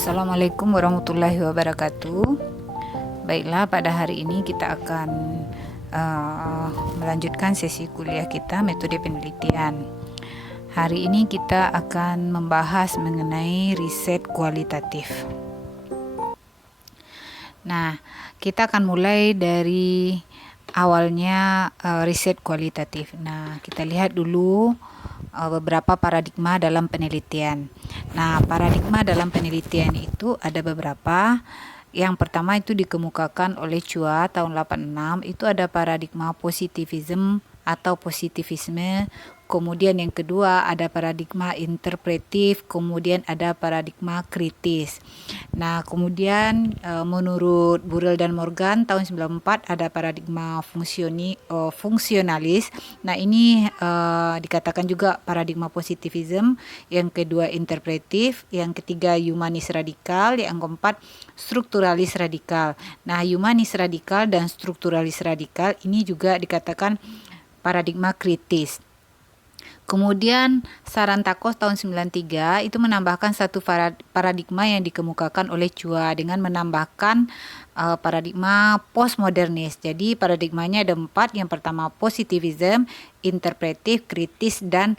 Assalamualaikum warahmatullahi wabarakatuh. Baiklah, pada hari ini kita akan melanjutkan sesi kuliah kita metode penelitian. Hari ini kita akan membahas mengenai riset kualitatif. Nah, kita akan mulai dari awalnya riset kualitatif. Nah, kita lihat dulu beberapa paradigma dalam penelitian. Nah, paradigma dalam penelitian itu ada beberapa. Yang pertama itu dikemukakan oleh Chua tahun 86, itu ada paradigma positivism atau positivisme. Kemudian yang kedua ada paradigma interpretif, kemudian ada paradigma kritis. Nah, kemudian menurut Burrell dan Morgan tahun 94 ada paradigma fungsionalis. Nah, ini dikatakan juga paradigma positivism. Yang kedua interpretif, yang ketiga humanis radikal, yang keempat strukturalis radikal. Nah, humanis radikal dan strukturalis radikal ini juga dikatakan paradigma kritis. Kemudian Sarantakos tahun 93 itu menambahkan satu paradigma yang dikemukakan oleh Chua dengan menambahkan paradigma postmodernis. Jadi paradigmanya ada 4. Yang pertama positivism, interpretif, kritis, dan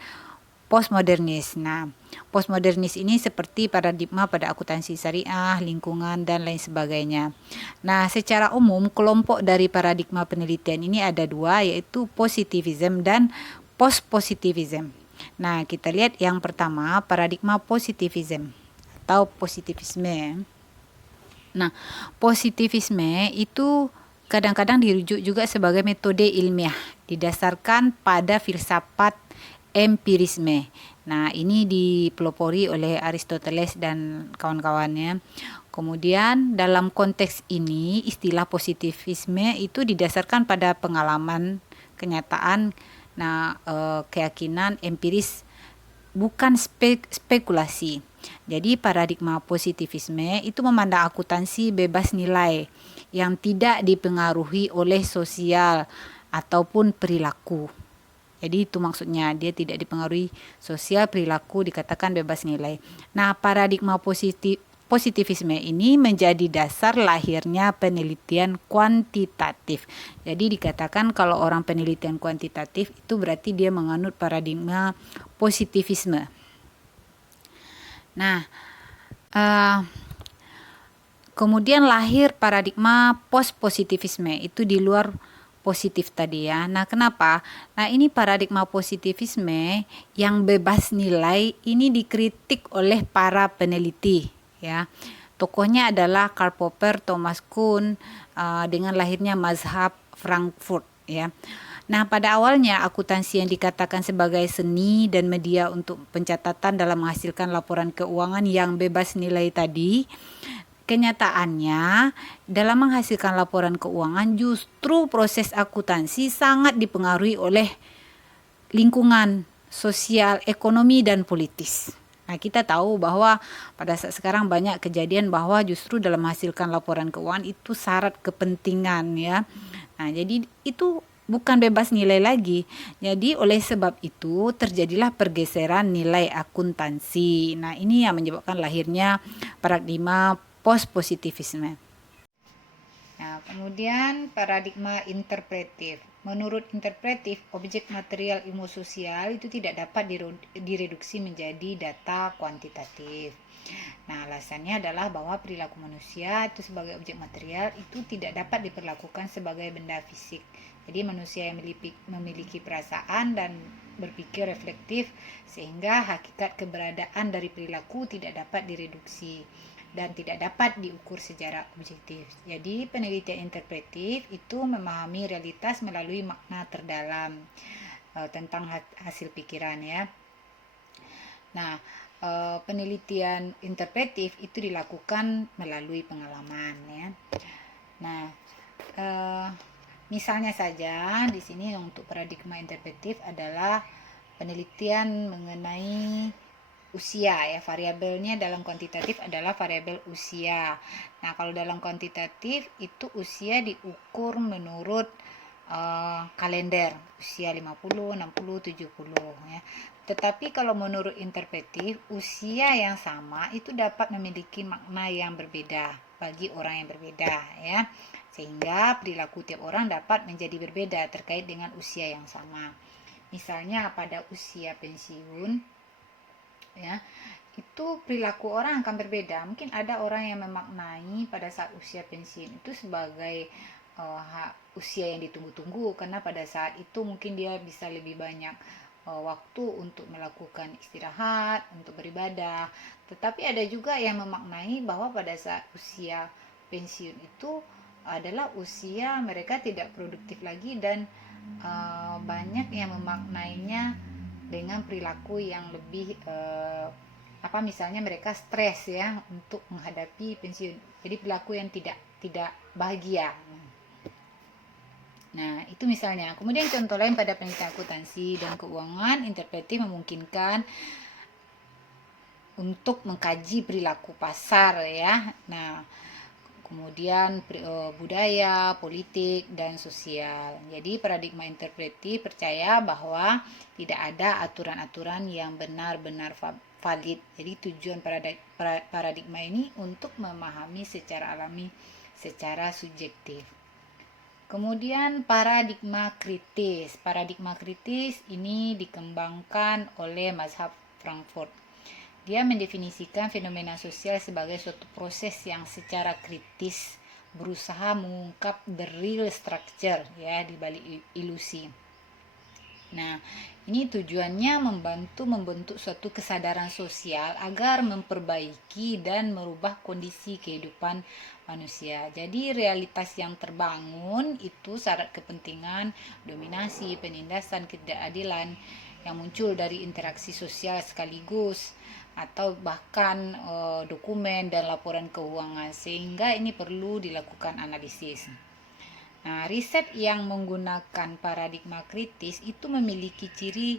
postmodernis. Nah, postmodernis ini seperti paradigma pada akuntansi syariah, lingkungan, dan lain sebagainya. Nah, secara umum kelompok dari paradigma penelitian ini ada 2, yaitu positivism dan post-positivism. Nah, kita lihat yang pertama, paradigma positivism atau positivisme. Nah, positivisme itu kadang-kadang dirujuk juga sebagai metode ilmiah, didasarkan pada filsafat empirisme. Nah, ini dipelopori oleh Aristoteles dan kawan-kawannya. Kemudian dalam konteks ini, istilah positivisme itu didasarkan pada pengalaman, kenyataan, keyakinan empiris, bukan spekulasi. Jadi paradigma positivisme itu memandang akuntansi bebas nilai yang tidak dipengaruhi oleh sosial ataupun perilaku. Jadi itu maksudnya, dia tidak dipengaruhi sosial, perilaku, dikatakan bebas nilai. Nah, paradigma positivisme ini menjadi dasar lahirnya penelitian kuantitatif. Jadi dikatakan kalau orang penelitian kuantitatif itu berarti dia menganut paradigma positivisme. Nah, kemudian lahir paradigma post-positivisme, itu di luar positif tadi ya. Nah, kenapa? Nah, ini paradigma positivisme yang bebas nilai ini dikritik oleh para peneliti ya. Tokohnya adalah Karl Popper, Thomas Kuhn, dengan lahirnya mazhab Frankfurt ya. Nah, pada awalnya akuntansi yang dikatakan sebagai seni dan media untuk pencatatan dalam menghasilkan laporan keuangan yang bebas nilai tadi, kenyataannya dalam menghasilkan laporan keuangan justru proses akuntansi sangat dipengaruhi oleh lingkungan, sosial, ekonomi, dan politis. Nah, kita tahu bahwa pada saat sekarang banyak kejadian bahwa justru dalam menghasilkan laporan keuangan itu syarat kepentingan ya. Nah, jadi itu bukan bebas nilai lagi. Jadi oleh sebab itu terjadilah pergeseran nilai akuntansi. Nah, ini yang menyebabkan lahirnya paradigma post-positivisme. Nah, kemudian paradigma interpretif. Menurut interpretif, objek material ilmu sosial itu tidak dapat direduksi menjadi data kuantitatif. Nah, alasannya adalah bahwa perilaku manusia itu sebagai objek material itu tidak dapat diperlakukan sebagai benda fisik. Jadi manusia yang memiliki perasaan dan berpikir reflektif sehingga hakikat keberadaan dari perilaku tidak dapat direduksi dan tidak dapat diukur secara objektif. Jadi penelitian interpretif itu memahami realitas melalui makna terdalam tentang hasil pikiran ya. Nah, penelitian interpretif itu dilakukan melalui pengalaman ya. Nah, misalnya saja di sini untuk paradigma interpretif adalah penelitian mengenai usia ya, variabelnya dalam kuantitatif adalah variabel usia. Nah, kalau dalam kuantitatif itu usia diukur menurut kalender usia 50, 60, 70 ya. Tetapi kalau menurut interpretif, usia yang sama itu dapat memiliki makna yang berbeda bagi orang yang berbeda ya. Sehingga perilaku tiap orang dapat menjadi berbeda terkait dengan usia yang sama. Misalnya pada usia pensiun ya, itu perilaku orang akan berbeda. Mungkin ada orang yang memaknai pada saat usia pensiun itu sebagai usia yang ditunggu-tunggu, karena pada saat itu mungkin dia bisa lebih banyak waktu untuk melakukan istirahat, untuk beribadah. Tetapi ada juga yang memaknai bahwa pada saat usia pensiun itu adalah usia mereka tidak produktif lagi, dan banyak yang memaknainya dengan perilaku yang lebih misalnya mereka stres ya untuk menghadapi pensiun. Jadi perilaku yang tidak bahagia. Nah, itu misalnya. Kemudian contoh lain pada penelitian akuntansi dan keuangan, interpretif memungkinkan untuk mengkaji perilaku pasar ya. Nah, kemudian budaya, politik, dan sosial. Jadi paradigma interpretif percaya bahwa tidak ada aturan-aturan yang benar-benar valid. Jadi tujuan paradigma ini untuk memahami secara alami, secara subjektif. Kemudian paradigma kritis. Paradigma kritis ini dikembangkan oleh mazhab Frankfurt. Dia mendefinisikan fenomena sosial sebagai suatu proses yang secara kritis berusaha mengungkap the real structure ya di balik ilusi. Nah, ini tujuannya membantu membentuk suatu kesadaran sosial agar memperbaiki dan merubah kondisi kehidupan manusia. Jadi realitas yang terbangun itu syarat kepentingan, dominasi, penindasan, ketidakadilan yang muncul dari interaksi sosial sekaligus atau bahkan dokumen dan laporan keuangan, sehingga ini perlu dilakukan analisis. Nah, riset yang menggunakan paradigma kritis itu memiliki ciri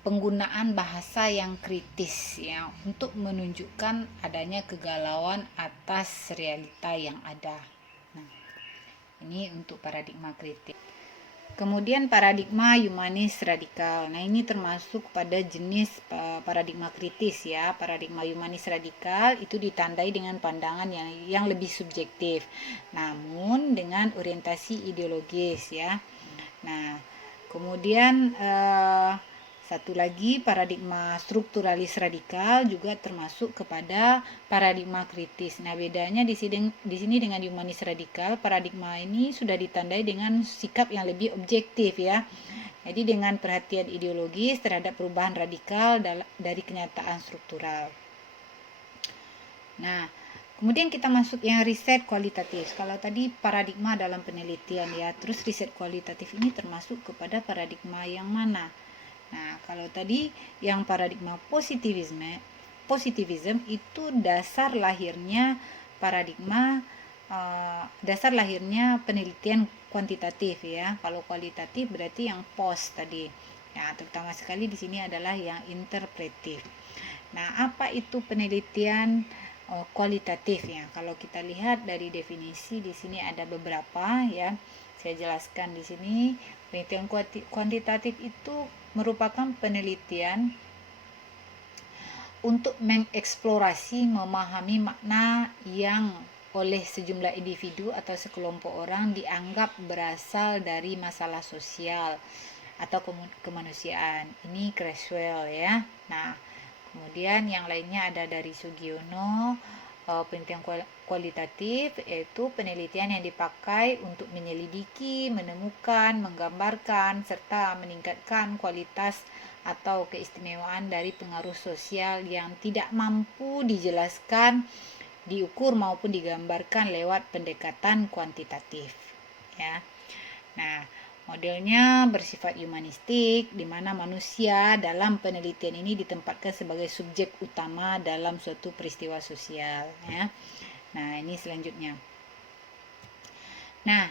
penggunaan bahasa yang kritis ya untuk menunjukkan adanya kegalauan atas realita yang ada. Nah, ini untuk paradigma kritis. Kemudian paradigma humanis radikal. Nah, ini termasuk pada jenis paradigma kritis ya. Paradigma humanis radikal itu ditandai dengan pandangan yang lebih subjektif, namun dengan orientasi ideologis ya. Nah, kemudian satu lagi paradigma strukturalis radikal juga termasuk kepada paradigma kritis. Nah, bedanya di sini dengan humanis radikal, paradigma ini sudah ditandai dengan sikap yang lebih objektif ya. Jadi dengan perhatian ideologis terhadap perubahan radikal dari kenyataan struktural. Nah, kemudian kita masuk yang riset kualitatif. Kalau tadi paradigma dalam penelitian ya, terus riset kualitatif ini termasuk kepada paradigma yang mana? Nah, kalau tadi yang paradigma positivisme itu dasar lahirnya paradigma dasar lahirnya penelitian kuantitatif ya. Kalau kualitatif berarti yang post tadi. Ya, terutama sekali di sini adalah yang interpretif. Nah, apa itu penelitian kualitatif ya? Kalau kita lihat dari definisi di sini ada beberapa ya. Saya jelaskan di sini. Penelitian kuantitatif itu merupakan penelitian untuk mengeksplorasi, memahami makna yang oleh sejumlah individu atau sekelompok orang dianggap berasal dari masalah sosial atau kemanusiaan. Ini Creswell ya. Nah, kemudian yang lainnya ada dari Sugiono. Penelitian kualitatif yaitu penelitian yang dipakai untuk menyelidiki, menemukan, menggambarkan, serta meningkatkan kualitas atau keistimewaan dari pengaruh sosial yang tidak mampu dijelaskan, diukur maupun digambarkan lewat pendekatan kuantitatif ya. Nah, modelnya bersifat humanistik, di mana manusia dalam penelitian ini ditempatkan sebagai subjek utama dalam suatu peristiwa sosial. Ya. Nah, ini selanjutnya. Nah,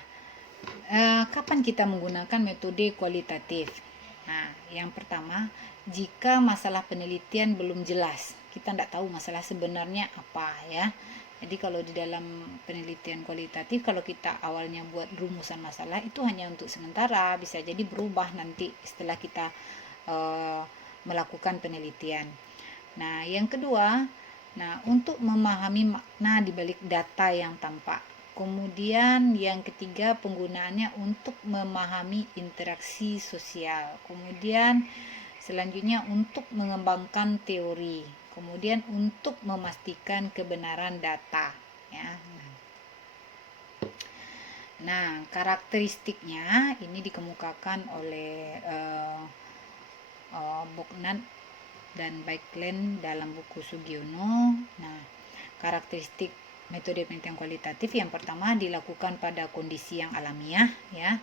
kapan kita menggunakan metode kualitatif? Nah, yang pertama, jika masalah penelitian belum jelas, kita tidak tahu masalah sebenarnya apa ya. Jadi kalau di dalam penelitian kualitatif, kalau kita awalnya buat rumusan masalah itu hanya untuk sementara, bisa jadi berubah nanti setelah kita melakukan penelitian. Nah, yang kedua, untuk memahami makna di balik data yang tampak. Kemudian yang ketiga, penggunaannya untuk memahami interaksi sosial. Kemudian selanjutnya untuk mengembangkan teori. Kemudian untuk memastikan kebenaran data, ya. Nah, karakteristiknya ini dikemukakan oleh Bognan dan Baekland dalam buku Sugiono. Nah, karakteristik metode penelitian kualitatif yang pertama dilakukan pada kondisi yang alamiah, ya.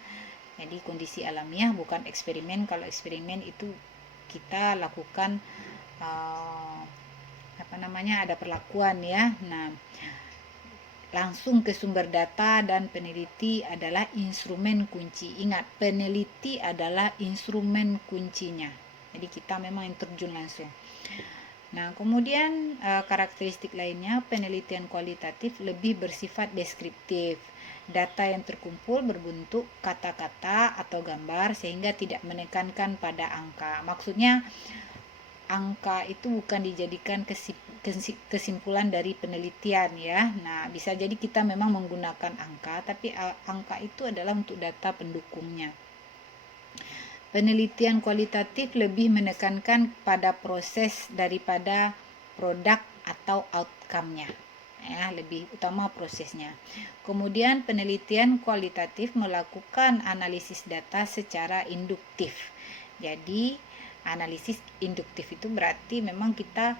Jadi kondisi alamiah, bukan eksperimen. Kalau eksperimen itu kita lakukan ada perlakuan, ya. Nah, langsung ke sumber data dan peneliti adalah instrumen kunci. Ingat, peneliti adalah instrumen kuncinya. Jadi kita memang yang terjun langsung. Nah, kemudian karakteristik lainnya, penelitian kualitatif lebih bersifat deskriptif. Data yang terkumpul berbentuk kata-kata atau gambar sehingga tidak menekankan pada angka. Maksudnya angka itu bukan dijadikan kesimpulan dari penelitian, ya. Nah, bisa jadi kita memang menggunakan angka, tapi angka itu adalah untuk data pendukungnya. Penelitian kualitatif lebih menekankan pada proses daripada produk atau outcome-nya, ya, lebih utama prosesnya. Kemudian penelitian kualitatif melakukan analisis data secara induktif. Jadi analisis induktif itu berarti memang kita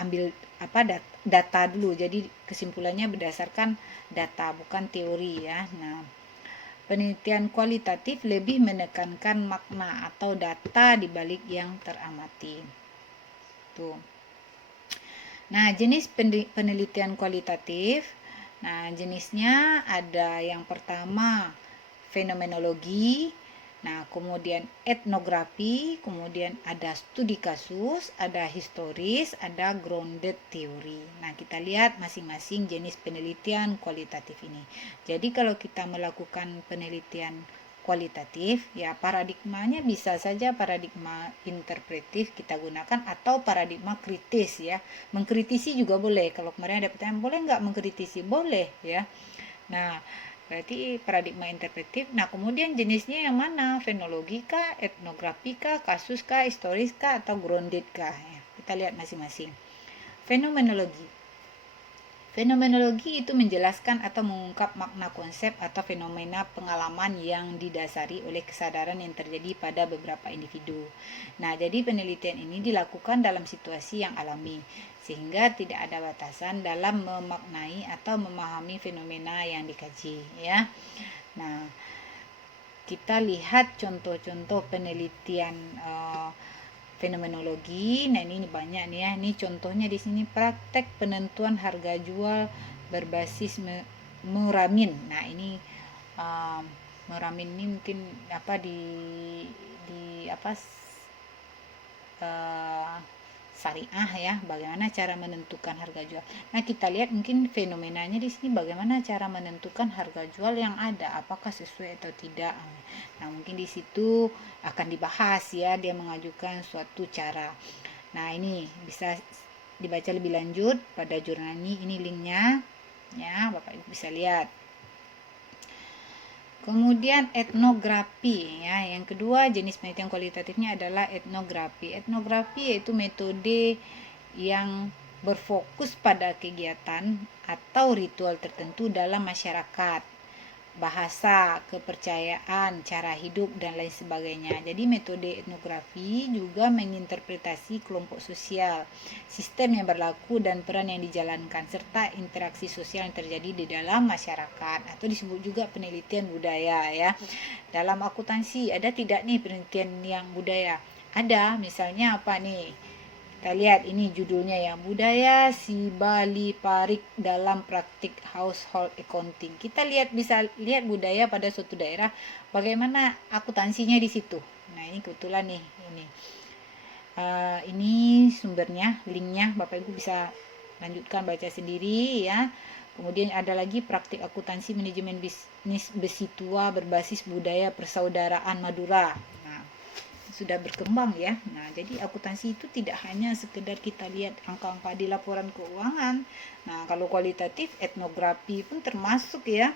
ambil data dulu. Jadi kesimpulannya berdasarkan data, bukan teori, ya. Nah, penelitian kualitatif lebih menekankan makna atau data di balik yang teramati. Tuh. Nah, jenis penelitian kualitatif. Nah, jenisnya ada yang pertama fenomenologi. Nah, kemudian etnografi, kemudian ada studi kasus, ada historis, ada grounded theory. Nah, kita lihat masing-masing jenis penelitian kualitatif ini. Jadi kalau kita melakukan penelitian kualitatif, ya paradigmanya bisa saja paradigma interpretif kita gunakan atau paradigma kritis, ya. Mengkritisi juga boleh. Kalau kemarin ada pertanyaan, boleh nggak mengkritisi? Boleh, ya. Nah, berarti paradigma interpretif. Nah, kemudian jenisnya yang mana? Fenologi kah, etnografi kah, kasus kah, historis kah, atau grounded kah? Ya, kita lihat masing-masing. Fenomenologi. Fenomenologi itu menjelaskan atau mengungkap makna konsep atau fenomena pengalaman yang didasari oleh kesadaran yang terjadi pada beberapa individu. Nah, jadi penelitian ini dilakukan dalam situasi yang alami, sehingga tidak ada batasan dalam memaknai atau memahami fenomena yang dikaji, ya. Nah, kita lihat contoh-contoh penelitian fenomenologi. Nah, ini banyak nih, ya. Ini contohnya di sini praktek penentuan harga jual berbasis Muramin. Nah, ini Muramin ini mungkin syariah, ya, bagaimana cara menentukan harga jual. Nah, kita lihat mungkin fenomenanya di sini bagaimana cara menentukan harga jual yang ada, apakah sesuai atau tidak. Nah, mungkin di situ akan dibahas, ya, dia mengajukan suatu cara. Nah, ini bisa dibaca lebih lanjut pada jurnal ini linknya, ya, Bapak Ibu bisa lihat. Kemudian etnografi, ya. Yang kedua jenis penelitian kualitatifnya adalah etnografi. Etnografi yaitu metode yang berfokus pada kegiatan atau ritual tertentu dalam masyarakat, bahasa, kepercayaan, cara hidup, dan lain sebagainya. Jadi metode etnografi juga menginterpretasi kelompok sosial, sistem yang berlaku dan peran yang dijalankan, serta interaksi sosial yang terjadi di dalam masyarakat, atau disebut juga penelitian budaya, ya. Dalam akuntansi ada tidak nih penelitian yang budaya? Ada, misalnya apa nih? Kita lihat ini judulnya, ya, budaya si Bali Parik dalam praktik household accounting. Kita bisa lihat budaya pada suatu daerah, bagaimana akuntansinya di situ. Nah, ini kebetulan nih ini sumbernya, linknya, Bapak Ibu bisa lanjutkan baca sendiri ya. Kemudian ada lagi praktik akuntansi manajemen bisnis besi tua berbasis budaya persaudaraan Madura. Nah, sudah berkembang ya. Nah, jadi akuntansi itu tidak hanya sekedar kita lihat angka-angka di laporan keuangan. Nah, kalau kualitatif etnografi pun termasuk ya.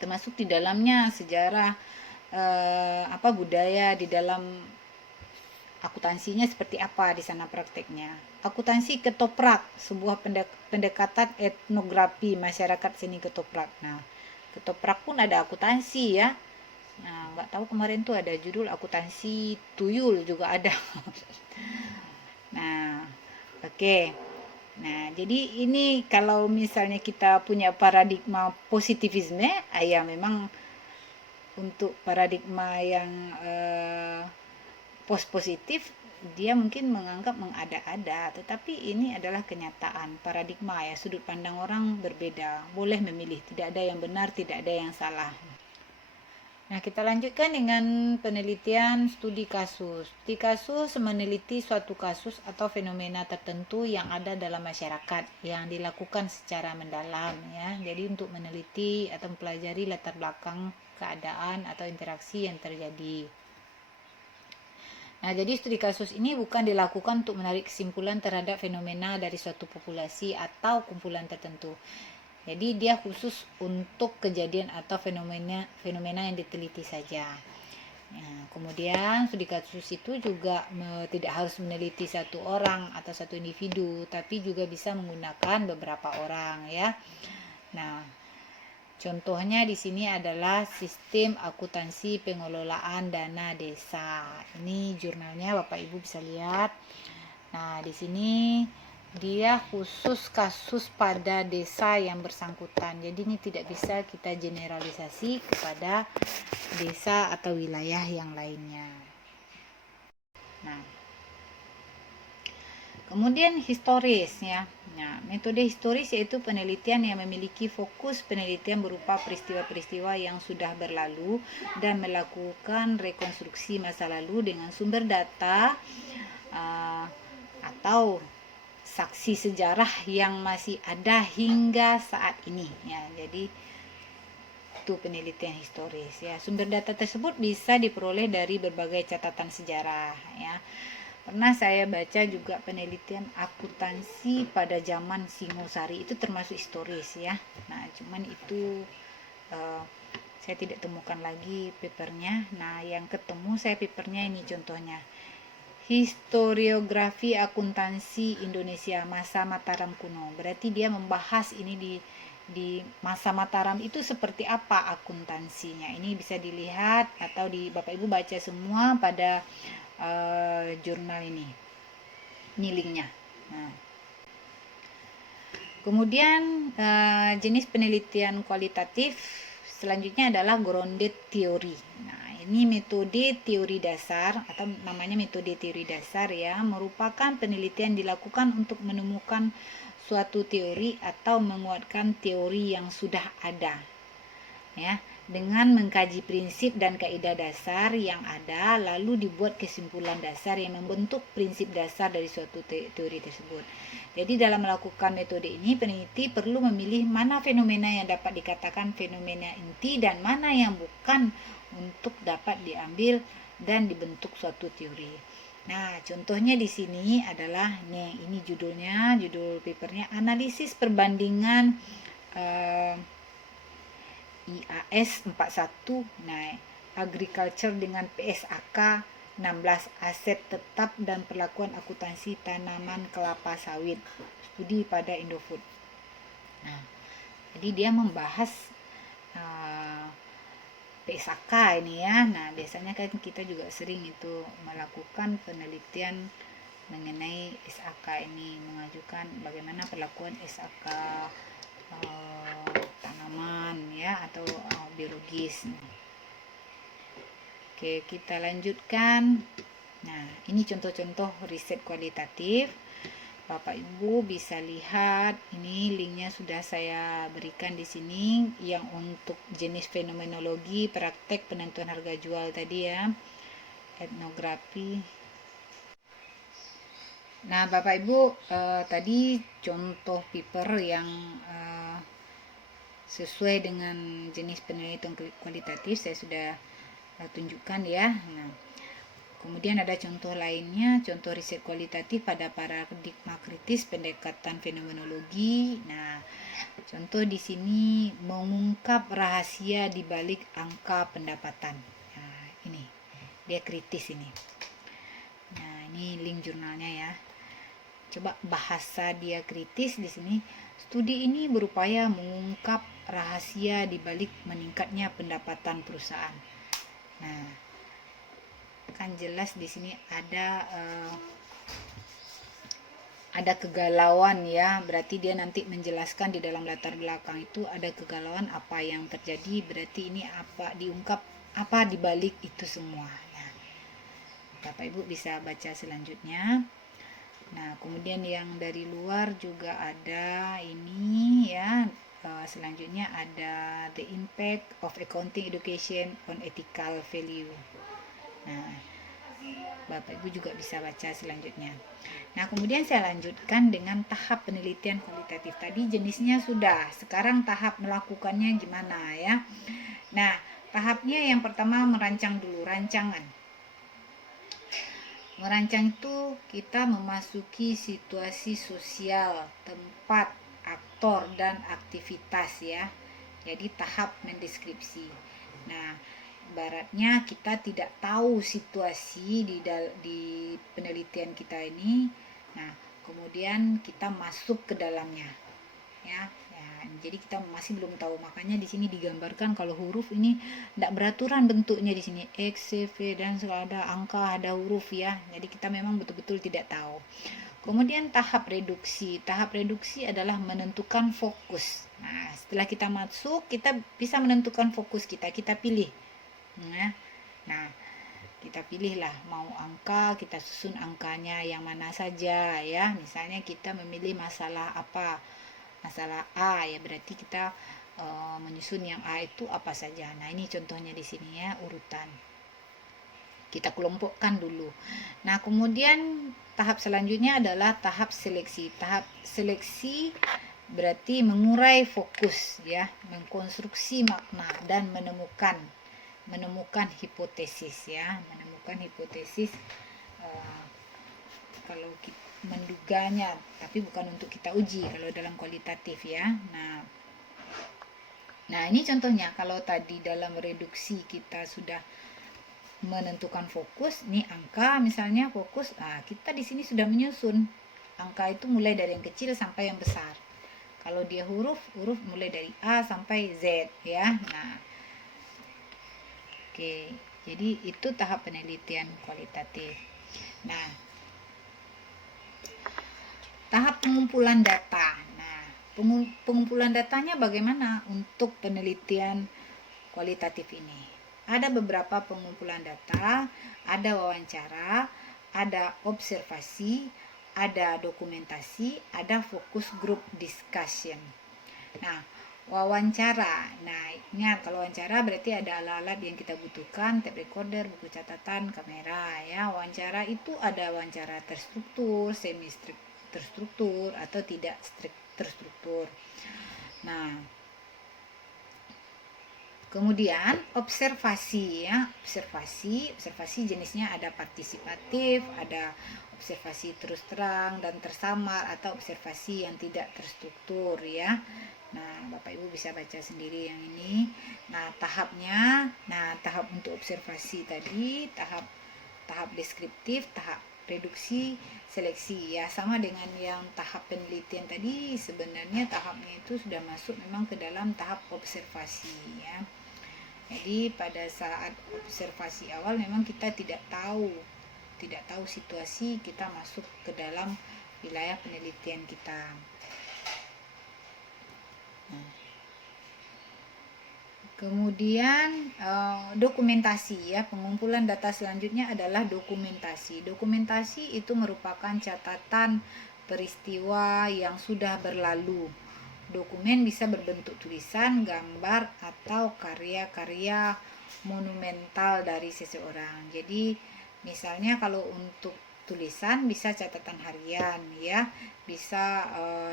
Termasuk di dalamnya sejarah budaya di dalam akuntansinya seperti apa di sana prakteknya. Akuntansi ketoprak, sebuah pendekatan etnografi masyarakat seni ketoprak. Nah, ketoprak pun ada akuntansi ya. Nah, nggak tahu kemarin tuh ada judul akuntansi tuyul juga ada. Nah, oke. Nah, jadi ini kalau misalnya kita punya paradigma positivisme, ya memang untuk paradigma yang post positif dia mungkin menganggap mengada-ada, tetapi ini adalah kenyataan paradigma ya, sudut pandang orang berbeda, boleh memilih, tidak ada yang benar, tidak ada yang salah. Nah, kita lanjutkan dengan penelitian studi kasus. Studi kasus meneliti suatu kasus atau fenomena tertentu yang ada dalam masyarakat yang dilakukan secara mendalam ya. Jadi untuk meneliti atau mempelajari latar belakang keadaan atau interaksi yang terjadi. Nah, jadi studi kasus ini bukan dilakukan untuk menarik kesimpulan terhadap fenomena dari suatu populasi atau kumpulan tertentu. Jadi dia khusus untuk kejadian atau fenomena yang diteliti saja. Nah, kemudian studi kasus itu juga tidak harus meneliti satu orang atau satu individu, tapi juga bisa menggunakan beberapa orang ya. Nah, contohnya di sini adalah sistem akuntansi pengelolaan dana desa. Ini jurnalnya Bapak Ibu bisa lihat. Nah, di sini dia khusus kasus pada desa yang bersangkutan. Jadi ini tidak bisa kita generalisasi kepada desa atau wilayah yang lainnya. Nah, kemudian historis ya. Nah, metode historis yaitu penelitian yang memiliki fokus penelitian berupa peristiwa-peristiwa yang sudah berlalu dan melakukan rekonstruksi masa lalu dengan sumber data atau saksi sejarah yang masih ada hingga saat ini ya. Jadi itu penelitian historis ya. Sumber data tersebut bisa diperoleh dari berbagai catatan sejarah ya. Pernah saya baca juga penelitian akuntansi pada zaman Singosari, itu termasuk historis ya. Nah, cuman itu saya tidak temukan lagi papernya. Nah, yang ketemu saya papernya ini contohnya. Historiografi akuntansi Indonesia masa Mataram kuno. Berarti dia membahas ini di masa Mataram itu seperti apa akuntansinya. Ini bisa dilihat atau di Bapak Ibu baca semua pada jurnal ini. Ini linknya. Nah. Kemudian jenis penelitian kualitatif selanjutnya adalah grounded theory. Nah, ini metode teori dasar atau namanya metode teori dasar ya, merupakan penelitian dilakukan untuk menemukan suatu teori atau menguatkan teori yang sudah ada. Ya, dengan mengkaji prinsip dan kaidah dasar yang ada, lalu dibuat kesimpulan dasar yang membentuk prinsip dasar dari suatu teori tersebut. Jadi dalam melakukan metode ini, peneliti perlu memilih mana fenomena yang dapat dikatakan fenomena inti dan mana yang bukan untuk dapat diambil dan dibentuk suatu teori. Nah, contohnya di sini adalah ini judulnya, judul papernya analisis perbandingan IAS 41 naik agriculture dengan PSAK 16 aset tetap dan perlakuan akuntansi tanaman kelapa sawit studi pada Indofood. Nah, jadi dia membahas PSAK ini ya. Nah, biasanya kan kita juga sering itu melakukan penelitian mengenai SAK ini, mengajukan bagaimana perlakuan SAK tanaman ya atau biologis. Oke, kita lanjutkan. Nah, ini contoh-contoh riset kualitatif. Bapak Ibu bisa lihat, ini linknya sudah saya berikan di sini yang untuk jenis fenomenologi, praktek penentuan harga jual tadi ya, etnografi. Nah, Bapak Ibu, tadi contoh paper yang sesuai dengan jenis penelitian kualitatif saya sudah tunjukkan ya. Nah, kemudian ada contoh lainnya, contoh riset kualitatif pada paradigma kritis pendekatan fenomenologi. Nah, contoh di sini mengungkap rahasia di balik angka pendapatan. Nah, ini dia kritis ini. Nah, ini link jurnalnya ya. Coba bahasa dia kritis di sini. Studi ini berupaya mengungkap rahasia di balik meningkatnya pendapatan perusahaan. Nah, kan jelas di sini ada kegalauan ya, berarti dia nanti menjelaskan di dalam latar belakang itu ada kegalauan apa yang terjadi, berarti ini apa diungkap apa dibalik itu semua. Nah, Bapak Ibu bisa baca selanjutnya. Nah, kemudian yang dari luar juga ada ini ya. Selanjutnya ada the impact of accounting education on ethical value. Nah, Bapak Ibu juga bisa baca selanjutnya. Nah, kemudian saya lanjutkan dengan tahap penelitian kualitatif. Tadi jenisnya sudah, sekarang tahap melakukannya gimana ya. Nah, tahapnya yang pertama merancang dulu, rancangan. Merancang itu kita memasuki situasi sosial, tempat, aktor, dan aktivitas ya. Jadi tahap mendeskripsi. Nah, ibaratnya kita tidak tahu situasi di penelitian kita ini. Nah, kemudian kita masuk ke dalamnya ya. Jadi kita masih belum tahu, makanya di sini digambarkan kalau huruf ini tidak beraturan bentuknya di sini X, C, V dan ada angka, ada huruf ya. Jadi kita memang betul-betul tidak tahu. Kemudian tahap reduksi. Tahap reduksi adalah menentukan fokus. Nah, setelah kita masuk, kita bisa menentukan fokus kita. Kita pilih. Nah, kita pilihlah mau angka, kita susun angkanya yang mana saja ya. Misalnya kita memilih masalah apa? Masalah A ya, berarti kita menyusun yang A itu apa saja. Nah, ini contohnya di sini ya, urutan. Kita kelompokkan dulu. Nah, kemudian tahap selanjutnya adalah tahap seleksi. Tahap seleksi berarti mengurai fokus ya, mengkonstruksi makna dan menemukan hipotesis ya, menemukan hipotesis kalau kita menduganya, tapi bukan untuk kita uji kalau dalam kualitatif ya. Nah, ini contohnya kalau tadi dalam reduksi kita sudah menentukan fokus, nih angka misalnya fokus, nah kita di sini sudah menyusun angka itu mulai dari yang kecil sampai yang besar. Kalau dia huruf mulai dari A sampai Z ya. Nah, oke, jadi itu tahap penelitian kualitatif. Nah, tahap pengumpulan data. Nah, pengumpulan datanya bagaimana untuk penelitian kualitatif ini? Ada beberapa pengumpulan data, ada wawancara, ada observasi, ada dokumentasi, ada focus group discussion. Nah, wawancara. Nah, ingat kalau wawancara berarti ada alat-alat yang kita butuhkan, tape recorder, buku catatan, kamera ya. Wawancara itu ada wawancara terstruktur, semi terstruktur atau tidak terstruktur. Nah, kemudian observasi ya, observasi jenisnya ada partisipatif, ada observasi terus terang dan tersamar, atau observasi yang tidak terstruktur ya. Nah, Bapak Ibu bisa baca sendiri yang ini. Nah, tahapnya, tahap untuk observasi tadi, tahap deskriptif, tahap reduksi, seleksi ya, sama dengan yang tahap penelitian tadi. Sebenarnya tahapnya itu sudah masuk memang ke dalam tahap observasi ya. Jadi pada saat observasi awal memang kita tidak tahu situasi, kita masuk ke dalam wilayah penelitian kita. Nah, kemudian dokumentasi ya, pengumpulan data selanjutnya adalah dokumentasi. Dokumentasi itu merupakan catatan peristiwa yang sudah berlalu. Dokumen bisa berbentuk tulisan, gambar, atau karya-karya monumental dari seseorang. Jadi misalnya kalau untuk tulisan, bisa catatan harian ya, bisa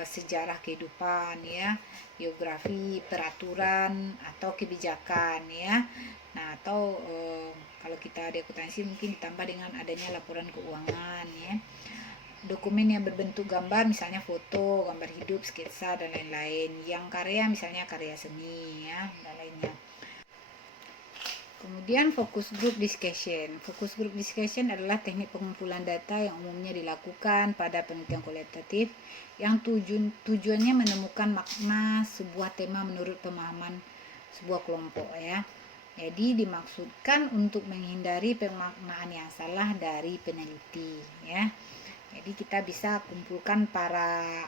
sejarah kehidupan ya, geografi, peraturan atau kebijakan ya. Nah, atau kalau kita di akuntansi mungkin ditambah dengan adanya laporan keuangan ya. Dokumen yang berbentuk gambar misalnya foto, gambar hidup, sketsa dan lain-lain. Yang karya misalnya karya seni ya dan lainnya. Kemudian fokus group discussion. Fokus group discussion adalah teknik pengumpulan data yang umumnya dilakukan pada penelitian kualitatif yang tujuannya menemukan makna sebuah tema menurut pemahaman sebuah kelompok ya. Jadi dimaksudkan untuk menghindari pemaknaan yang salah dari peneliti ya. Jadi kita bisa kumpulkan para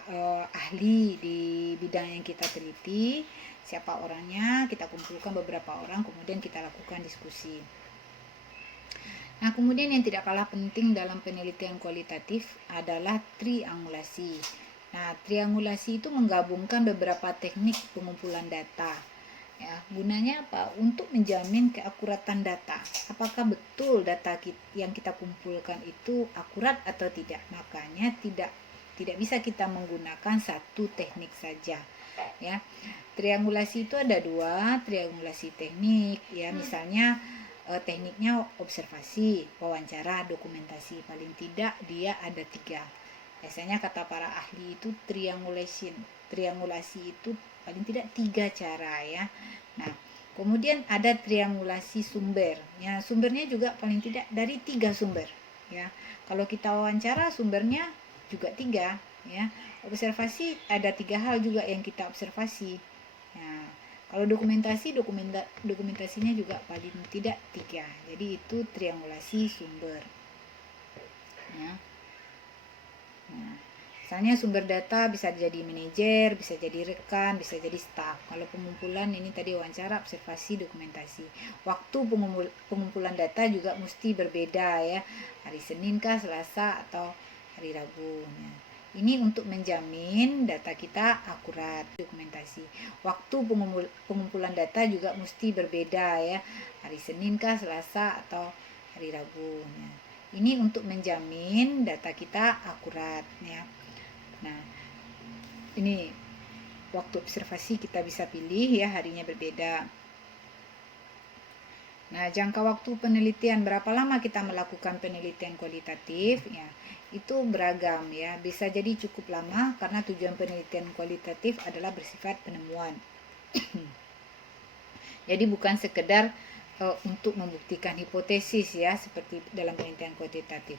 ahli di bidang yang kita teliti, siapa orangnya, kita kumpulkan beberapa orang, kemudian kita lakukan diskusi. Nah, kemudian yang tidak kalah penting dalam penelitian kualitatif adalah triangulasi. Nah, triangulasi itu menggabungkan beberapa teknik pengumpulan data. Ya, gunanya apa? Untuk menjamin keakuratan data. Apakah betul data yang kita kumpulkan itu akurat atau tidak? Makanya tidak bisa kita menggunakan satu teknik saja. Ya, triangulasi itu ada dua, triangulasi teknik. Ya, misalnya tekniknya observasi, wawancara, dokumentasi. Paling tidak dia ada 3. Biasanya kata para ahli itu triangulasi itu paling tidak 3 cara ya. Nah, kemudian ada triangulasi sumber. Ya, sumbernya juga paling tidak dari 3 sumber. Ya, kalau kita wawancara sumbernya juga 3. Ya, observasi ada 3 hal juga yang kita observasi. Nah, kalau dokumentasinya juga paling tidak 3. Jadi itu triangulasi sumber. Ya. Nah, misalnya sumber data bisa jadi manajer, bisa jadi rekan, bisa jadi staf. Kalau pengumpulan ini tadi wawancara, observasi, dokumentasi. Waktu pengumpulan data juga mesti berbeda ya. Hari Senin kah, Selasa atau hari Rabu. Nah, ini untuk menjamin data kita akurat. Dokumentasi. Waktu pengumpulan data juga mesti berbeda ya. Hari Senin kah, Selasa atau hari Rabu. Nah, ini untuk menjamin data kita akurat ya. Nah, ini waktu observasi kita bisa pilih ya, harinya berbeda. Nah, jangka waktu penelitian, berapa lama kita melakukan penelitian kualitatif ya, itu beragam ya. Bisa jadi cukup lama karena tujuan penelitian kualitatif adalah bersifat penemuan. Jadi bukan sekedar untuk membuktikan hipotesis ya, seperti dalam penelitian kuantitatif.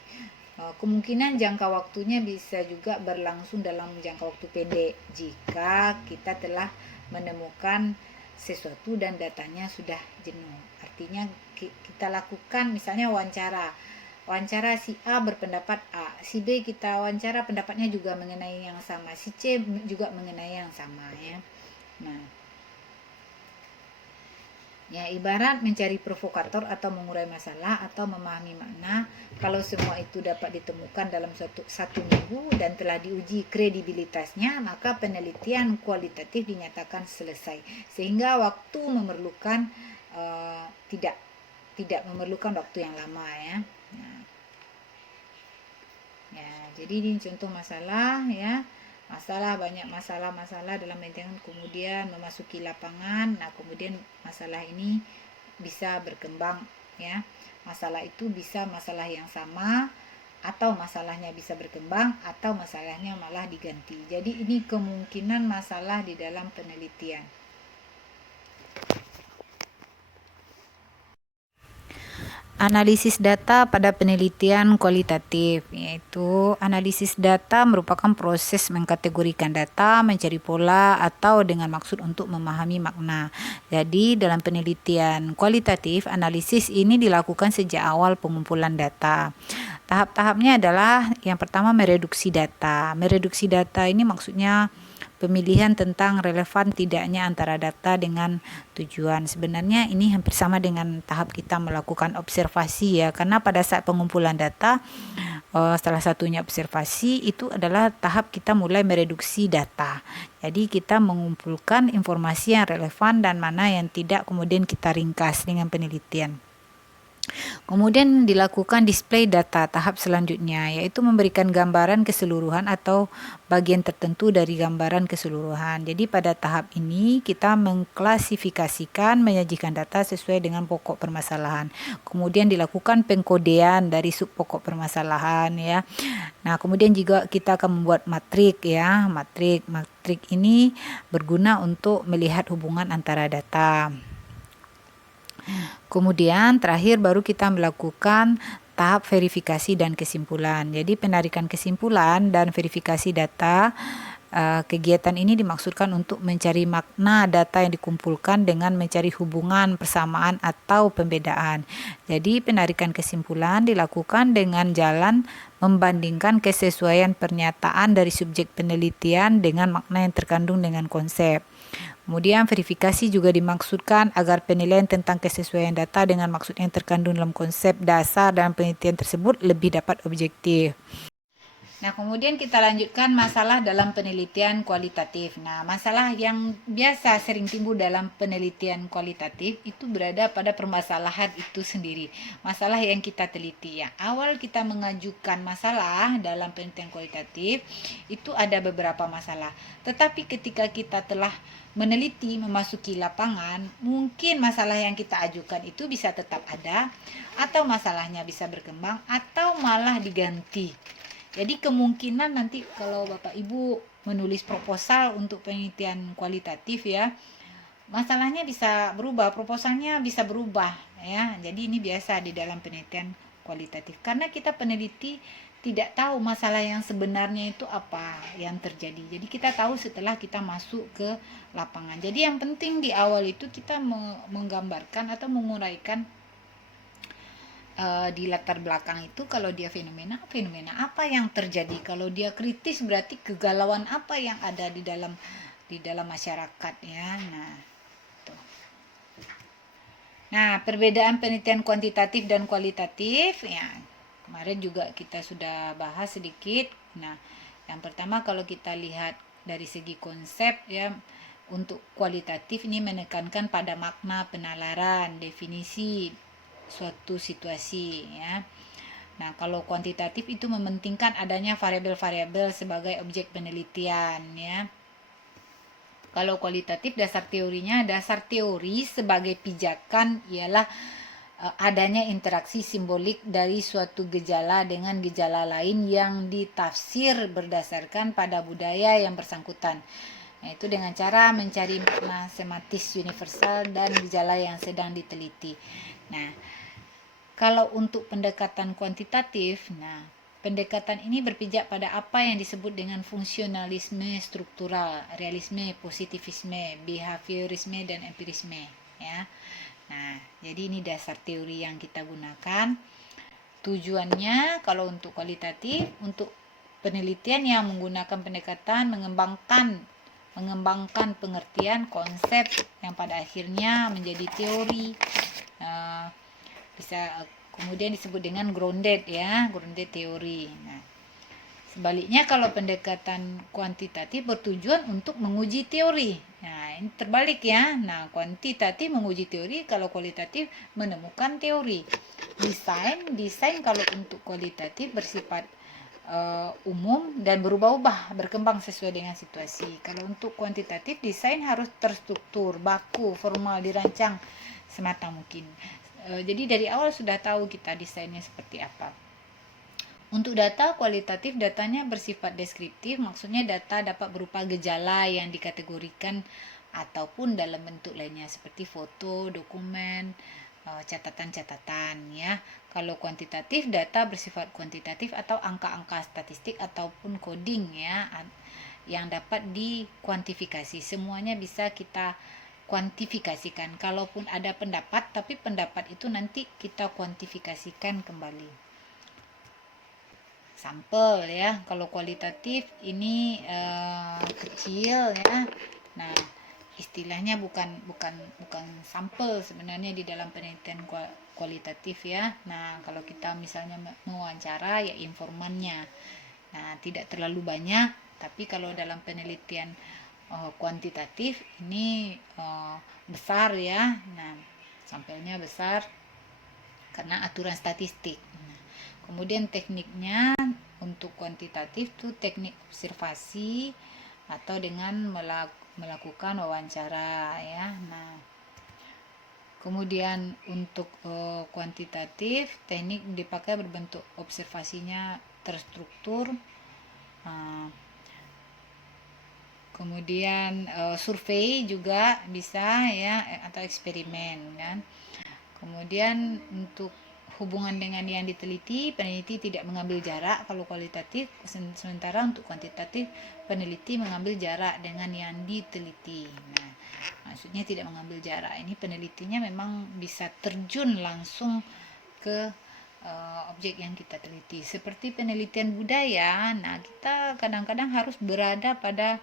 Kemungkinan jangka waktunya bisa juga berlangsung dalam jangka waktu pendek jika kita telah menemukan sesuatu dan datanya sudah jenuh. Artinya kita lakukan misalnya wawancara si A berpendapat A, si B kita wawancara pendapatnya juga mengenai yang sama, si C juga mengenai yang sama ya. Nah, ya, ibarat mencari provokator atau mengurai masalah atau memahami makna. Kalau semua itu dapat ditemukan dalam satu minggu dan telah diuji kredibilitasnya, maka penelitian kualitatif dinyatakan selesai. Sehingga waktu memerlukan tidak memerlukan waktu yang lama ya. Nah, ya, jadi ini contoh masalah ya. Banyak masalah dalam penelitian, kemudian memasuki lapangan. Nah, kemudian masalah ini bisa berkembang ya. Masalah itu bisa masalah yang sama atau masalahnya bisa berkembang atau masalahnya malah diganti. Jadi ini kemungkinan masalah di dalam penelitian. Analisis data pada penelitian kualitatif, yaitu analisis data merupakan proses mengkategorikan data, mencari pola, atau dengan maksud untuk memahami makna. Jadi dalam penelitian kualitatif, analisis ini dilakukan sejak awal pengumpulan data. Tahap-tahapnya adalah yang pertama mereduksi data. Mereduksi data ini maksudnya pemilihan tentang relevan tidaknya antara data dengan tujuan. Sebenarnya ini hampir sama dengan tahap kita melakukan observasi ya, karena pada saat pengumpulan data salah satunya observasi itu adalah tahap kita mulai mereduksi data. Jadi kita mengumpulkan informasi yang relevan dan mana yang tidak, kemudian kita ringkas dengan penelitian. Kemudian dilakukan display data tahap selanjutnya, yaitu memberikan gambaran keseluruhan atau bagian tertentu dari gambaran keseluruhan. Jadi pada tahap ini kita mengklasifikasikan, menyajikan data sesuai dengan pokok permasalahan. Kemudian dilakukan pengkodean dari sub pokok permasalahan ya. Nah, kemudian juga kita akan membuat matrik ya. Matrik ini berguna untuk melihat hubungan antara data. Kemudian terakhir baru kita melakukan tahap verifikasi dan kesimpulan. Jadi penarikan kesimpulan dan verifikasi data, kegiatan ini dimaksudkan untuk mencari makna data yang dikumpulkan dengan mencari hubungan, persamaan atau pembedaan. Jadi penarikan kesimpulan dilakukan dengan jalan membandingkan kesesuaian pernyataan dari subjek penelitian dengan makna yang terkandung dengan konsep. Kemudian verifikasi juga dimaksudkan agar penilaian tentang kesesuaian data dengan maksud yang terkandung dalam konsep dasar dalam penelitian tersebut lebih dapat objektif. Nah, kemudian kita lanjutkan masalah dalam penelitian kualitatif. Nah, masalah yang biasa sering timbul dalam penelitian kualitatif itu berada pada permasalahan itu sendiri. Masalah yang kita teliti ya. Awal kita mengajukan masalah dalam penelitian kualitatif itu ada beberapa masalah. Tetapi ketika kita telah meneliti, memasuki lapangan, mungkin masalah yang kita ajukan itu bisa tetap ada atau masalahnya bisa berkembang atau malah diganti. Jadi kemungkinan nanti kalau Bapak Ibu menulis proposal untuk penelitian kualitatif ya, masalahnya bisa berubah, proposalnya bisa berubah ya. Jadi ini biasa di dalam penelitian kualitatif. Karena kita peneliti tidak tahu masalah yang sebenarnya itu apa yang terjadi. Jadi kita tahu setelah kita masuk ke lapangan. Jadi yang penting di awal itu kita menggambarkan atau menguraikan di latar belakang itu kalau dia fenomena apa yang terjadi, kalau dia kritis berarti kegalauan apa yang ada di dalam masyarakat ya. Nah, perbedaan penelitian kuantitatif dan kualitatif ya kemarin juga kita sudah bahas sedikit. Nah, yang pertama kalau kita lihat dari segi konsep ya, untuk kualitatif ini menekankan pada makna penalaran, definisi suatu situasi ya. Nah, kalau kuantitatif itu mementingkan adanya variabel-variabel sebagai objek penelitian ya. Kalau kualitatif dasar teori sebagai pijakan ialah adanya interaksi simbolik dari suatu gejala dengan gejala lain yang ditafsir berdasarkan pada budaya yang bersangkutan. Yaitu dengan cara mencari makna sematis universal dan gejala yang sedang diteliti. Nah, kalau untuk pendekatan kuantitatif, pendekatan ini berpijak pada apa yang disebut dengan fungsionalisme struktural, realisme, positivisme, behaviorisme, dan empirisme. Ya. Nah, jadi ini dasar teori yang kita gunakan. Tujuannya kalau untuk kualitatif, untuk penelitian yang menggunakan pendekatan mengembangkan pengertian konsep yang pada akhirnya menjadi teori. Bisa kemudian disebut dengan grounded teori. Nah, sebaliknya kalau pendekatan kuantitatif bertujuan untuk menguji teori. Nah, ini terbalik ya. Nah, kuantitatif menguji teori, kalau kualitatif menemukan teori. Desain kalau untuk kualitatif bersifat umum dan berubah-ubah, berkembang sesuai dengan situasi. Kalau untuk kuantitatif, desain harus terstruktur, baku, formal, dirancang semata mungkin. Jadi dari awal sudah tahu kita desainnya seperti apa. Untuk data kualitatif, datanya bersifat deskriptif, maksudnya data dapat berupa gejala yang dikategorikan ataupun dalam bentuk lainnya seperti foto, dokumen, catatan-catatan ya. Kalau kuantitatif, data bersifat kuantitatif atau angka-angka statistik ataupun coding ya, yang dapat dikuantifikasi. Semuanya bisa kita kuantifikasikan. Kalaupun ada pendapat, tapi pendapat itu nanti kita kuantifikasikan kembali. Sampel ya, kalau kualitatif ini kecil ya. Nah, istilahnya bukan sampel sebenarnya di dalam penelitian kualitatif ya. Nah, kalau kita misalnya mewawancara ya informannya. Nah, tidak terlalu banyak, tapi kalau dalam penelitian kuantitatif ini besar ya. Nah, sampelnya besar. karena aturan statistik. Kemudian tekniknya untuk kuantitatif tuh teknik observasi atau dengan melakukan wawancara ya. Nah, kemudian untuk kuantitatif teknik dipakai berbentuk observasinya terstruktur. Kemudian survei juga bisa ya, atau eksperimen kan. Kemudian untuk hubungan dengan yang diteliti, peneliti tidak mengambil jarak kalau kualitatif, sementara untuk kuantitatif peneliti mengambil jarak dengan yang diteliti. Nah, maksudnya tidak mengambil jarak, ini penelitinya memang bisa terjun langsung ke objek yang kita teliti. Seperti penelitian budaya, nah kita kadang-kadang harus berada pada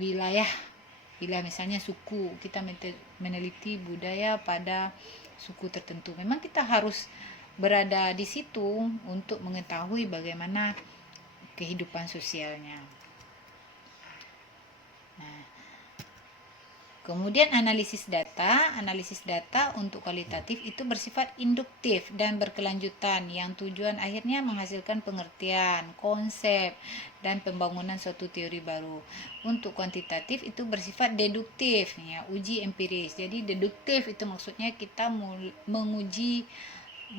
wilayah misalnya suku, kita meneliti budaya pada suku tertentu, memang kita harus berada di situ untuk mengetahui bagaimana kehidupan sosialnya. Nah, kemudian analisis data untuk kualitatif itu bersifat induktif dan berkelanjutan yang tujuan akhirnya menghasilkan pengertian, konsep, dan pembangunan suatu teori baru. Untuk kuantitatif itu bersifat deduktif, ya, uji empiris. Jadi deduktif itu maksudnya kita menguji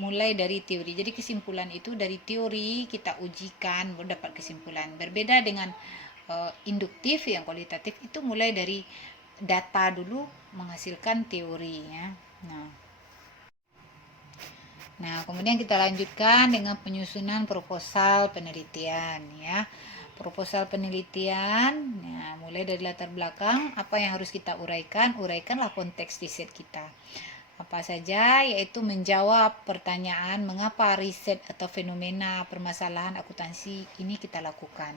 mulai dari teori. Jadi kesimpulan itu dari teori kita ujikan baru dapat kesimpulan. Berbeda dengan induktif yang kualitatif itu mulai dari data dulu menghasilkan teori ya. Nah, kemudian kita lanjutkan dengan penyusunan proposal penelitian ya. Proposal penelitian, ya, mulai dari latar belakang, apa yang harus kita uraikanlah konteks riset kita. Apa saja, yaitu menjawab pertanyaan mengapa riset atau fenomena permasalahan akuntansi ini kita lakukan.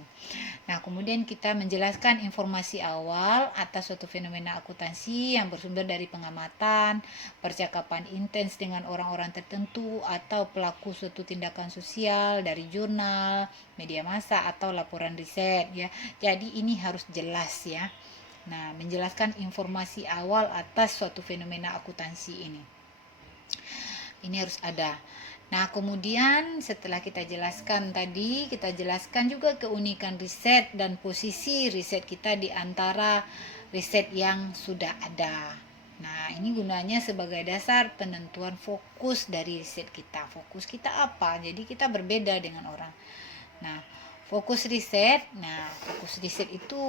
Nah, kemudian kita menjelaskan informasi awal atas suatu fenomena akuntansi yang bersumber dari pengamatan, percakapan intens dengan orang-orang tertentu, atau pelaku suatu tindakan sosial dari jurnal, media massa, atau laporan riset ya. Jadi ini harus jelas ya. Nah, menjelaskan informasi awal atas suatu fenomena akuntansi ini. Ini harus ada. Nah, kemudian setelah kita jelaskan tadi, kita jelaskan juga keunikan riset dan posisi riset kita di antara riset yang sudah ada. Nah, ini gunanya sebagai dasar penentuan fokus dari riset kita. Fokus kita apa? Jadi kita berbeda dengan orang. Nah, fokus riset itu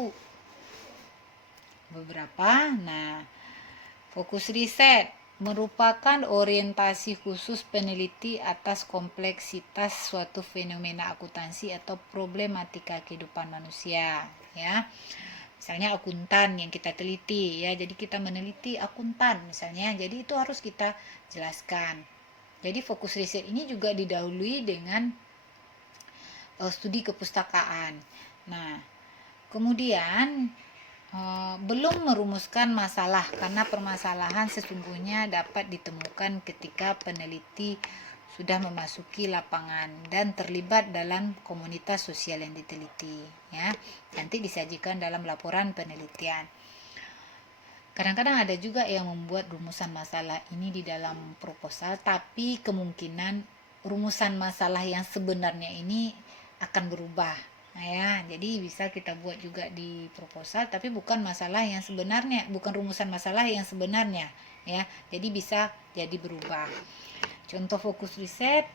beberapa. Nah, fokus riset merupakan orientasi khusus peneliti atas kompleksitas suatu fenomena akuntansi atau problematika kehidupan manusia ya. Misalnya akuntan yang kita teliti ya, jadi kita meneliti akuntan misalnya, jadi itu harus kita jelaskan. Jadi fokus riset ini juga didahului dengan studi kepustakaan. Nah, kemudian belum merumuskan masalah, karena permasalahan sesungguhnya dapat ditemukan ketika peneliti sudah memasuki lapangan dan terlibat dalam komunitas sosial yang diteliti ya. Nanti disajikan dalam laporan penelitian. Kadang-kadang ada juga yang membuat rumusan masalah ini di dalam proposal, tapi kemungkinan rumusan masalah yang sebenarnya ini akan berubah. Nah ya, jadi bisa kita buat juga di proposal, tapi bukan masalah yang sebenarnya, bukan rumusan masalah yang sebenarnya ya. Jadi bisa jadi berubah. Contoh fokus riset,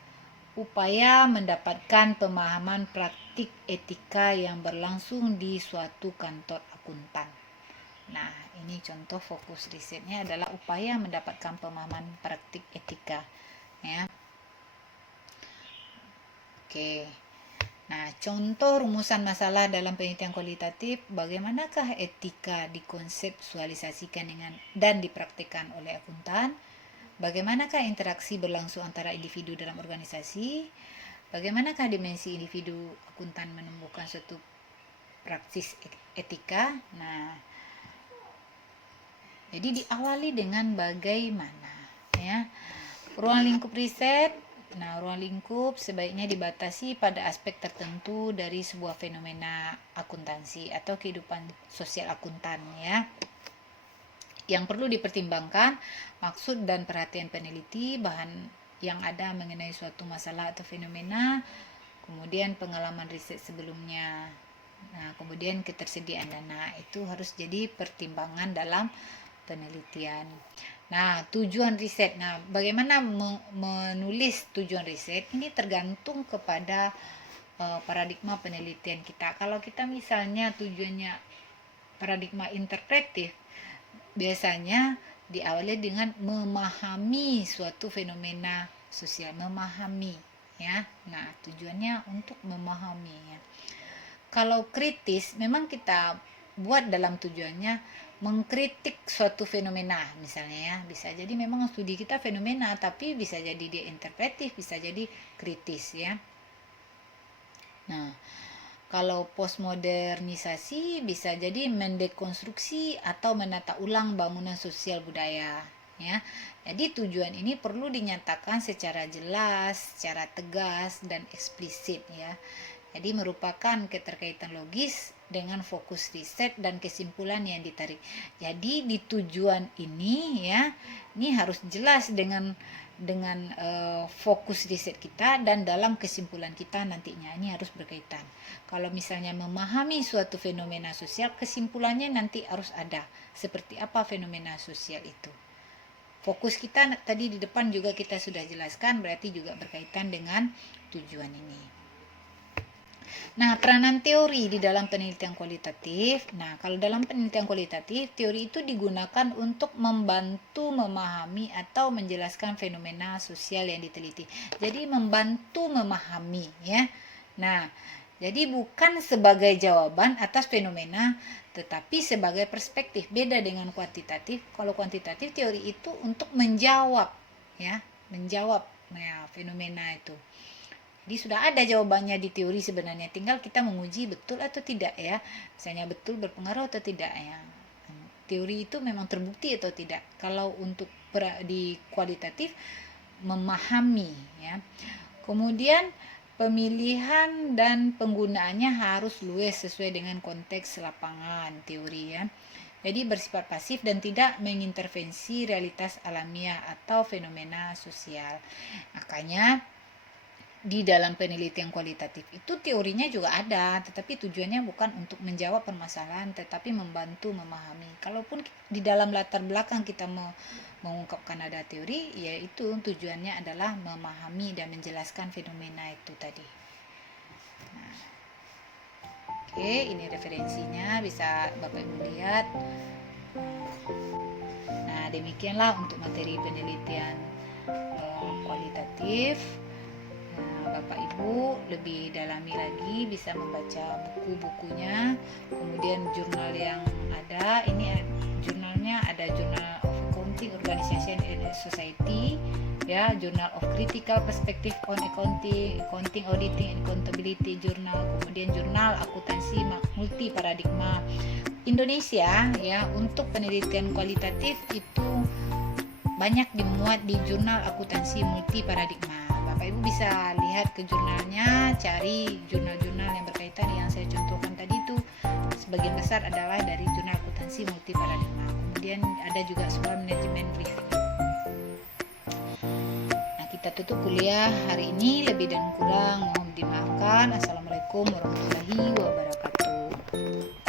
upaya mendapatkan pemahaman praktik etika yang berlangsung di suatu kantor akuntan. Nah, ini contoh fokus risetnya adalah upaya mendapatkan pemahaman praktik etika ya. Oke. Nah, contoh rumusan masalah dalam penelitian kualitatif, bagaimanakah etika dikonseptualisasikan dan dipraktikkan oleh akuntan? Bagaimanakah interaksi berlangsung antara individu dalam organisasi? Bagaimanakah dimensi individu akuntan menumbuhkan suatu praksis etika? Nah, jadi diawali dengan bagaimana ya. Ruang lingkup riset. Nah, ruang lingkup sebaiknya dibatasi pada aspek tertentu dari sebuah fenomena akuntansi atau kehidupan sosial akuntan ya. Yang perlu dipertimbangkan maksud dan perhatian peneliti, bahan yang ada mengenai suatu masalah atau fenomena, kemudian pengalaman riset sebelumnya. Nah, kemudian ketersediaan dana itu harus jadi pertimbangan dalam penelitian. Nah, tujuan riset. Nah, bagaimana menulis tujuan riset ini tergantung kepada paradigma penelitian kita. Kalau kita misalnya tujuannya paradigma interpretif, biasanya diawali dengan memahami suatu fenomena sosial, memahami ya. Nah, tujuannya untuk memahami ya. Kalau kritis memang kita buat dalam tujuannya mengkritik suatu fenomena misalnya ya. Bisa jadi memang studi kita fenomena, tapi bisa jadi dia interpretif, bisa jadi kritis ya. Nah, kalau postmodernisasi bisa jadi mendekonstruksi atau menata ulang bangunan sosial budaya ya. Jadi tujuan ini perlu dinyatakan secara jelas, secara tegas dan eksplisit ya. Jadi merupakan keterkaitan logis dengan fokus riset dan kesimpulan yang ditarik. Jadi di tujuan ini ya, ini harus jelas dengan fokus riset kita dan dalam kesimpulan kita nantinya ini harus berkaitan. Kalau misalnya memahami suatu fenomena sosial, kesimpulannya nanti harus ada. Seperti apa fenomena sosial itu? Fokus kita tadi di depan juga kita sudah jelaskan, berarti juga berkaitan dengan tujuan ini. Nah, peranan teori di dalam penelitian kualitatif. Nah, kalau dalam penelitian kualitatif, teori itu digunakan untuk membantu memahami atau menjelaskan fenomena sosial yang diteliti. Jadi membantu memahami ya. Nah, jadi bukan sebagai jawaban atas fenomena, tetapi sebagai perspektif. Beda dengan kuantitatif. Kalau kuantitatif teori itu untuk menjawab ya, menjawab ya, fenomena itu. Jadi sudah ada jawabannya di teori sebenarnya, tinggal kita menguji betul atau tidak ya. Misalnya betul berpengaruh atau tidak ya. Teori itu memang terbukti atau tidak. Kalau untuk di kualitatif memahami ya. Kemudian pemilihan dan penggunaannya harus luwes sesuai dengan konteks lapangan teori ya. Jadi bersifat pasif dan tidak mengintervensi realitas alamiah atau fenomena sosial. Makanya di dalam penelitian kualitatif itu teorinya juga ada, tetapi tujuannya bukan untuk menjawab permasalahan, tetapi membantu memahami. Kalaupun di dalam latar belakang kita mengungkapkan ada teori, yaitu tujuannya adalah memahami dan menjelaskan fenomena itu tadi. Nah, oke, ini referensinya bisa Bapak Ibu lihat. Nah, demikianlah untuk materi penelitian kualitatif. Bapak Ibu lebih dalami lagi bisa membaca buku-bukunya, kemudian jurnal yang ada, ini jurnalnya ada Journal of Accounting Organization and Society ya, Journal of Critical Perspective on Accounting, Accounting Auditing and Accountability Journal, kemudian Jurnal Akuntansi Multi Paradigma Indonesia ya. Untuk penelitian kualitatif itu banyak dimuat di Jurnal Akuntansi Multi Paradigma. Bapak Ibu bisa lihat ke jurnalnya, cari jurnal-jurnal yang berkaitan yang saya contohkan tadi itu sebagian besar adalah dari Jurnal Akuntansi Multi Paradigma. Kemudian ada juga Sekolah Manajemen Review. Nah, kita tutup kuliah hari ini, lebih dan kurang mohon dimaafkan. Assalamualaikum warahmatullahi wabarakatuh.